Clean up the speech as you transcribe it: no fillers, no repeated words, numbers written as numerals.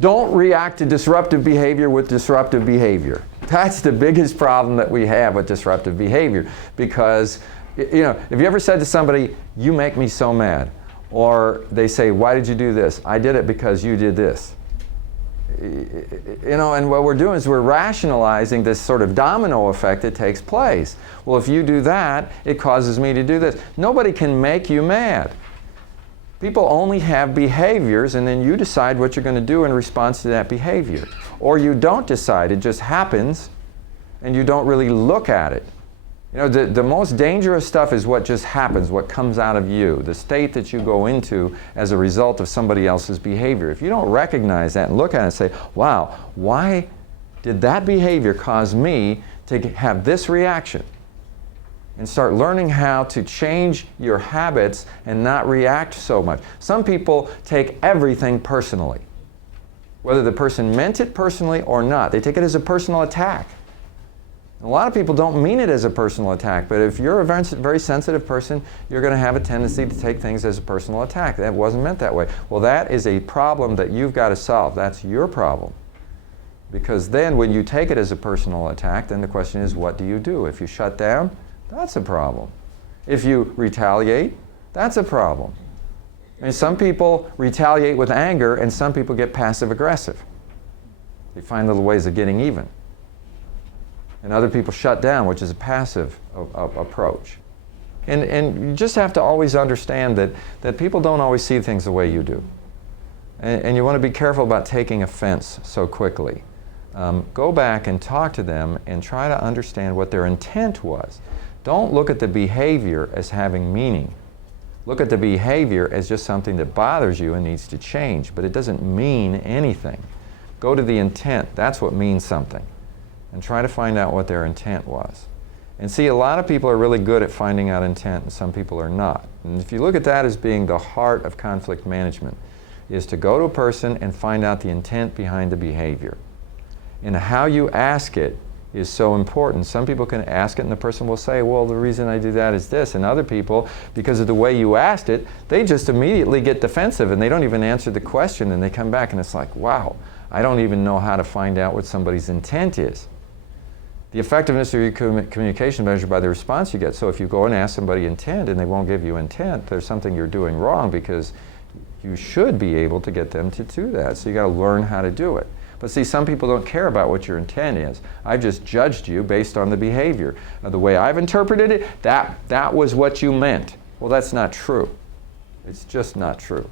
Don't react to disruptive behavior with disruptive behavior. That's the biggest problem that we have with disruptive behavior, because, you know, if you ever said to somebody, "You make me so mad," or they say, "Why did you do this?" "I did it because you did this." You know, and what we're doing is we're rationalizing this sort of domino effect that takes place. Well, if you do that, it causes me to do this. Nobody can make you mad. People only have behaviors, and then you decide what you're going to do in response to that behavior. Or you don't decide, it just happens, and you don't really look at it. You know, the most dangerous stuff is what just happens, what comes out of you, the state that you go into as a result of somebody else's behavior. If you don't recognize that and look at it and say, wow, why did that behavior cause me to have this reaction? And start learning how to change your habits and not react so much. Some people take everything personally, whether the person meant it personally or not. They take it as a personal attack. A lot of people don't mean it as a personal attack, but if you're a very sensitive person, you're going to have a tendency to take things as a personal attack. That wasn't meant that way. Well, that is a problem that you've got to solve. That's your problem. Because then when you take it as a personal attack, then the question is, what do you do? If you shut down, that's a problem. If you retaliate, that's a problem. I mean, some people retaliate with anger, and some people get passive-aggressive. They find little ways of getting even. And other people shut down, which is a passive approach. And you just have to always understand that people don't always see things the way you do. And you want to be careful about taking offense so quickly. Go back and talk to them and try to understand what their intent was. Don't look at the behavior as having meaning. Look at the behavior as just something that bothers you and needs to change, but it doesn't mean anything. Go to the intent. That's what means something. And try to find out what their intent was. And see, a lot of people are really good at finding out intent, and some people are not. And if you look at that as being the heart of conflict management, is to go to a person and find out the intent behind the behavior. And how you ask it is so important. Some people can ask it and the person will say, well, the reason I do that is this. And other people, because of the way you asked it, they just immediately get defensive and they don't even answer the question, and they come back and it's like, wow, I don't even know how to find out what somebody's intent is. The effectiveness of your communication measured by the response you get. So if you go and ask somebody intent and they won't give you intent, there's something you're doing wrong, because you should be able to get them to do that. So you got to learn how to do it. But see, some people don't care about what your intent is. I've just judged you based on the behavior. The way I've interpreted it, that was what you meant. Well, that's not true. It's just not true.